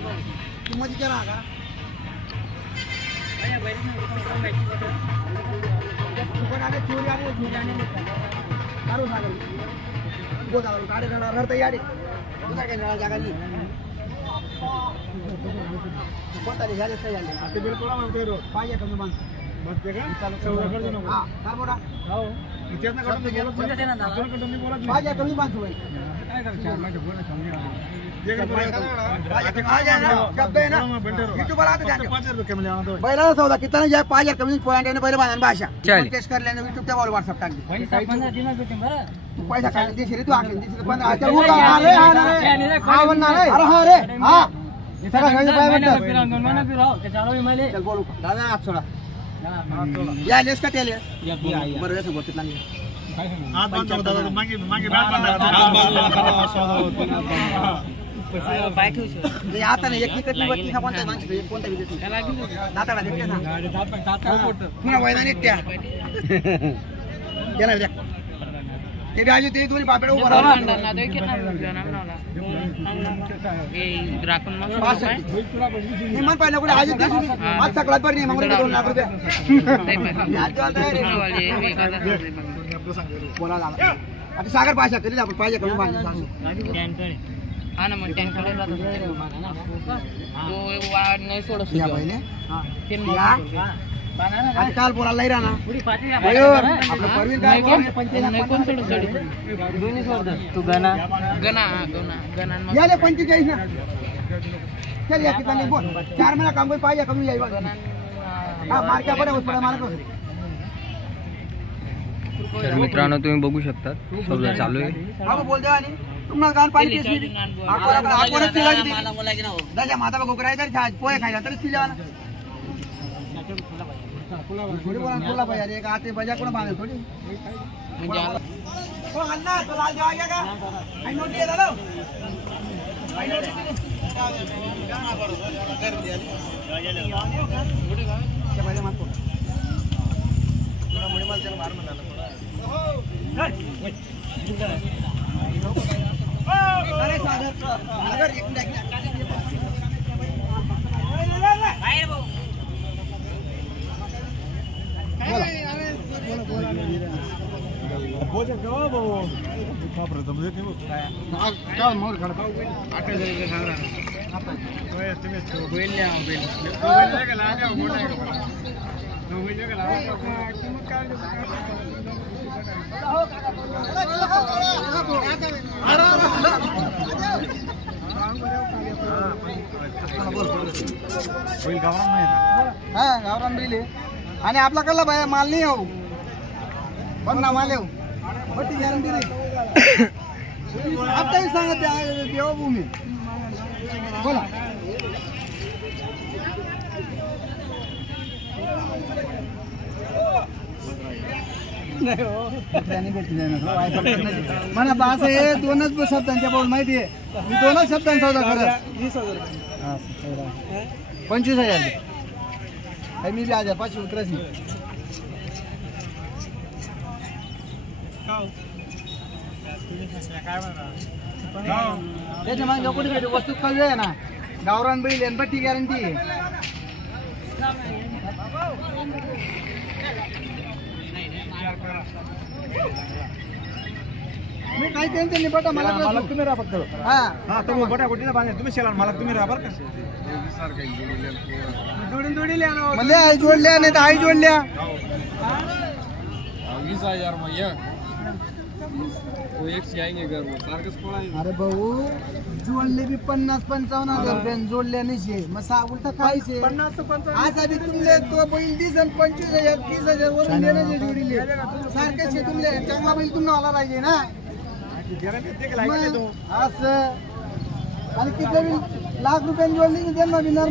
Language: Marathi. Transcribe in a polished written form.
किंमत विचारा का बैला सौदा कितना जाए 5000 कमी पॉइंट पहले बांधन भाषा टेस्ट कर लेने यूट्यूब पे बोल व्हाट्सएप टाक दे पैसा काढले दिसरे तू आखले दिसरे 15000 होगा अरे हां वरना रे अरे हां रे हां हे सगळं घ्यायचं पाय म्हणतात चल बोलू दादा हात सोडा या लेस का तेल बरं असं बोलत लागले हात बांधतो दादा मागे मागे बॅट बांधा नाही आता नाही एक विकेट निवडती का कोणता माणूस कोणता विकेट दाताला देते ना पुन्हा वैदानीत त्या गेला द्या ते राजू ते तुम्ही पापड उभा राहा ना दो विकेट ना ए राखून मग निमन पाहिलं कुठे आज आज सकाळत पण नाही मग 2 लाख रुपये बोला दादा आता सागर पाशा तरी आपण पाहिजे कमी बांधून सांगू हा ना मग टँकर ला तो वाढ नाही सोडत या पहिले हां आज काल बोलायला नाही राहणार आपलं परवीन काय कोण सोडत दोन्ही सोडत तू गना गना गना गना याले 45 ना चल या किती बोल 4 महिना काम कोई पाहिजे कमी यायला हां मार्का पडे उस पडे मारतो तर मित्रांनो तुम्ही बघू शकता सौदा चालू आहे हां बोल दे आणि तुम्हाला गान पाणी केस मी आकोरा तिला मला बोलायचं ना दादा माता बघू करायचं तरी पोहे खायला तरी तिला ना थोड़ी बोला भाई यार एक आते बजा कोण बांधे थोडी हो अन्ना तो लाल जावा गया का आई नोट दिया दादा आई नोट गाना कर दिया क्या पहले मत को थोड़ा मुड़ी माल चल मार मत अरे सागर अगर एक बाहेर भाऊ बोल भाऊ प्रथम देते हो काय मोर खडा 8000 सांग रहा आता तुम्ही बैल ल्या बैल का लागा मोठा तो बैल का लागा किंमत काय बैल गावरान नाही हां गावरान बैल आहे आणि आपला कल्ला भाई माल नाही हो पण ना माल हो बटी गॅरंटी नाही आता सांगत देवभूमी बोला नाही हो त्याने भेटली ना मला बास हे 2च शब्दांच्या बोल माहिती आहे मी 2च शब्दांचा होता खरं 20000 हां 25000 मी बी 1500 उतरायची त्याच्या मागे कुठे वस्तू कळली आहे ना गावरान बैल आणि बट्टी गॅरंटी मी काही टेन्शन नाही बटा मला तुम्ही राहा फक्त हा तुम्ही बटा कुठे बांधले तुम्ही शेला मला तुम्ही राहा बरं का जोडील्या म्हणजे आई जोडल्या नाही तर आई जोडल्या 20000 में ये वो एक से आएंगे घर वो कार्गस पड़ा है अरे भाऊ जोडले भी 50-55,000 रुपये जोडल्या नाही मग उलटा काय 50-55 आज आधी तुमले तो बैल दिसन 25,000-30,000 वरून देणे जोडीले सारखे छे तुमले चांगला बैल तुम्हाला आला पाहिजे ना गॅरंटी ते लागले तो असं आणि किती लाख रुपये जोडली त्यांना विनर